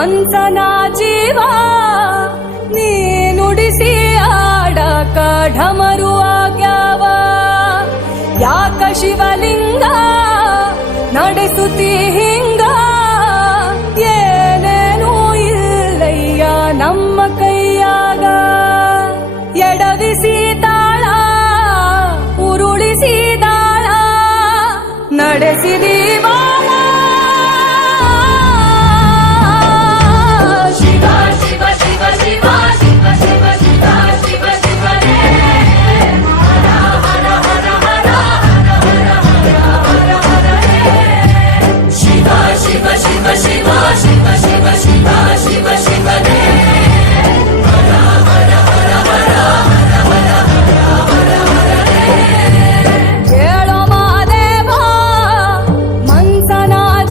ಮನ್ಸನ ಜೀವ ನೀ ನುಡಿಸಿ ಆಡಕ ಢಮರು ಆಗ್ಯಾವ. ಯಾಕ ಶಿವಲಿಂಗ ನಡೆಸುತ್ತಿ ಹಿಂಗ, ಏನೇನೂ ಇಲ್ಲಯ್ಯ ನಮ್ಮ ಕೈಯಾಗ. ಎಡವಿಸಿ ತಾಳ ಉರುಳಿಸಿ ದಾಳ ನಡೆಸಿದೀವ